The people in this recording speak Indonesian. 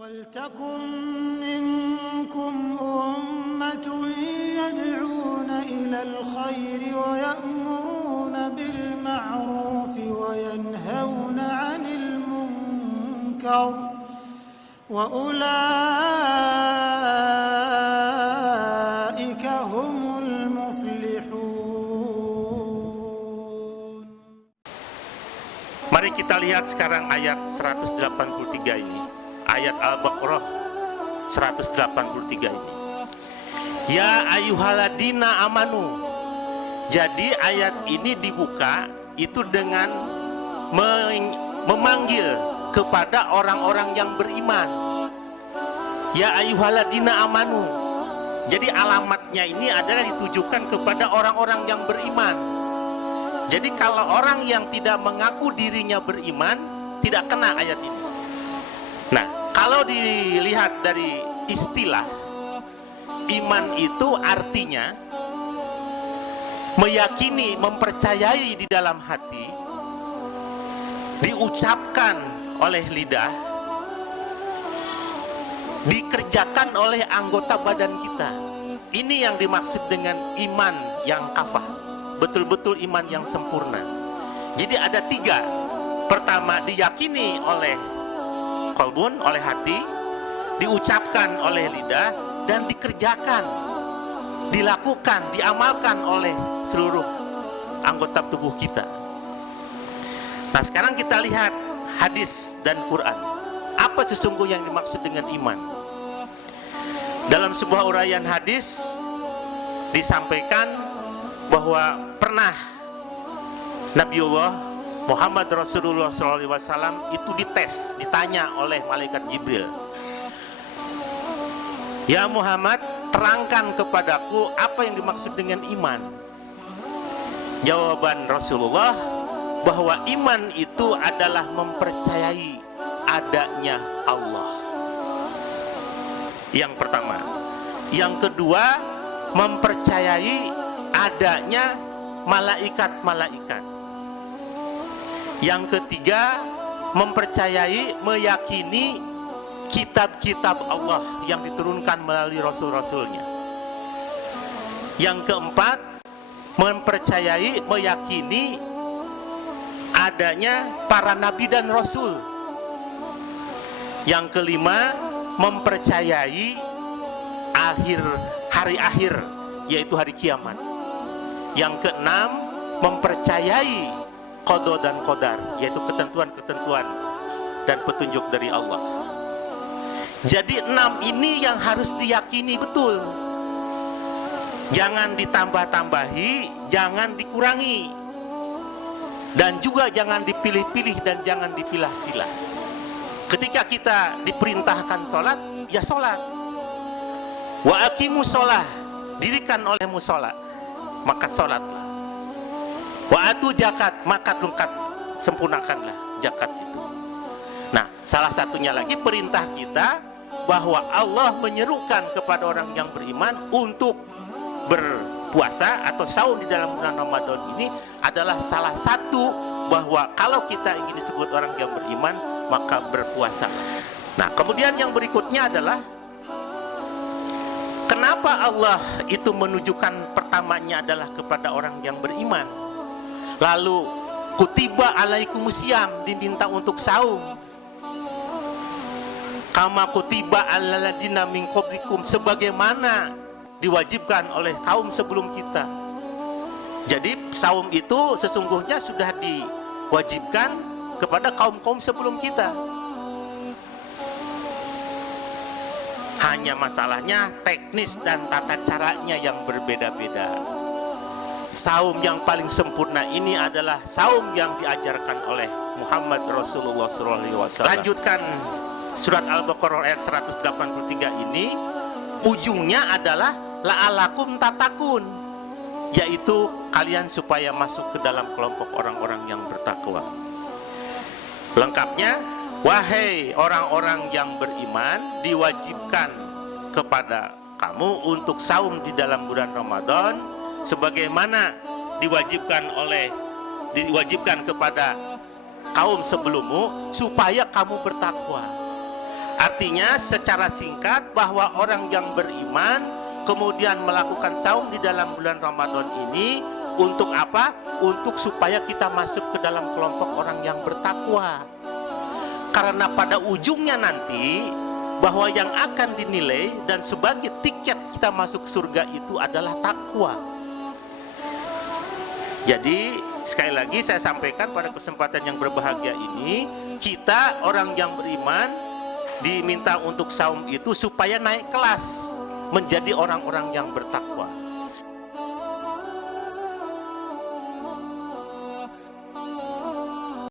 وَلْتَكُنْ مِنْكُمْ أُمَّةٌ يَدْعُونَ إِلَى الْخَيْرِ وَيَأْمُرُونَ بِالْمَعْرُوفِ وَيَنْهَوْنَ عَنِ الْمُنْكَرِ وَأُولَئِكَ هُمُ الْمُفْلِحُونَ. Mari kita lihat sekarang ayat 183 ini. Ayat Al-Baqarah 183 ini. Ya ayyuhaladina amanu. Jadi ayat ini dibuka itu dengan memanggil kepada orang-orang yang beriman. Ya ayyuhaladina amanu. Jadi alamatnya ini adalah ditujukan kepada orang-orang yang beriman. Jadi kalau orang yang tidak mengaku dirinya beriman, tidak kena ayat ini. Nah, kalau dilihat dari istilah, iman itu artinya meyakini, mempercayai di dalam hati, diucapkan oleh lidah, dikerjakan oleh anggota badan kita. Ini yang dimaksud dengan iman yang kafah, betul-betul iman yang sempurna. Jadi ada tiga. Pertama, diyakini oleh kolbun, oleh hati, diucapkan oleh lidah, dan dikerjakan, dilakukan, diamalkan oleh seluruh anggota tubuh kita. Nah, sekarang kita lihat hadis dan Quran. Apa sesungguhnya yang dimaksud dengan iman? Dalam sebuah uraian hadis disampaikan bahwa pernah Nabiullah Muhammad Rasulullah SAW itu dites, ditanya oleh malaikat Jibril. Ya Muhammad, terangkan kepadaku apa yang dimaksud dengan iman. Jawaban Rasulullah bahwa iman itu adalah mempercayai adanya Allah. Yang pertama. Yang kedua, mempercayai adanya malaikat-malaikat. Yang ketiga, mempercayai, meyakini kitab-kitab Allah yang diturunkan melalui rasul-rasulnya. Yang keempat, mempercayai, meyakini adanya para nabi dan rasul. Yang kelima, mempercayai hari akhir, yaitu hari kiamat. Yang keenam, mempercayai qada dan qadar, yaitu ketentuan-ketentuan dan petunjuk dari Allah. Jadi 6 ini yang harus diyakini betul. Jangan ditambah-tambahi, jangan dikurangi. Dan juga jangan dipilih-pilih dan jangan dipilah-pilah. Ketika kita diperintahkan sholat, ya sholat. Wa aqimus sholah, dirikan olehmu sholat, maka sholatlah. Wa atu zakat, maka lengkap, sempurnakanlah zakat itu. Nah, salah satunya lagi perintah kita bahwa Allah menyerukan kepada orang yang beriman untuk berpuasa atau saum di dalam bulan Ramadan ini adalah salah satu bahwa kalau kita ingin disebut orang yang beriman, maka berpuasa. Nah, kemudian yang berikutnya adalah kenapa Allah itu menunjukkan pertamanya adalah kepada orang yang beriman. Lalu kutiba alaikumusiyam, diminta untuk saum. Kama kutiba alal ladina min qablikum, sebagaimana diwajibkan oleh kaum sebelum kita. Jadi saum itu sesungguhnya sudah diwajibkan kepada kaum-kaum sebelum kita. Hanya masalahnya teknis dan tata caranya yang berbeda-beda. Saum yang paling sempurna ini adalah saum yang diajarkan oleh Muhammad Rasulullah SAW. Lanjutkan surat Al-Baqarah ayat 183 ini, ujungnya adalah la'alakum tatakun, yaitu kalian supaya masuk ke dalam kelompok orang-orang yang bertakwa. Lengkapnya, wahai orang-orang yang beriman, diwajibkan kepada kamu untuk saum di dalam bulan Ramadan sebagaimana diwajibkan kepada kaum sebelummu supaya kamu bertakwa. Artinya secara singkat bahwa orang yang beriman kemudian melakukan saum di dalam bulan Ramadan ini untuk apa? Untuk supaya kita masuk ke dalam kelompok orang yang bertakwa. Karena pada ujungnya nanti bahwa yang akan dinilai dan sebagai tiket kita masuk surga itu adalah takwa. Jadi sekali lagi saya sampaikan pada kesempatan yang berbahagia ini, kita orang yang beriman diminta untuk saum itu supaya naik kelas menjadi orang-orang yang bertakwa.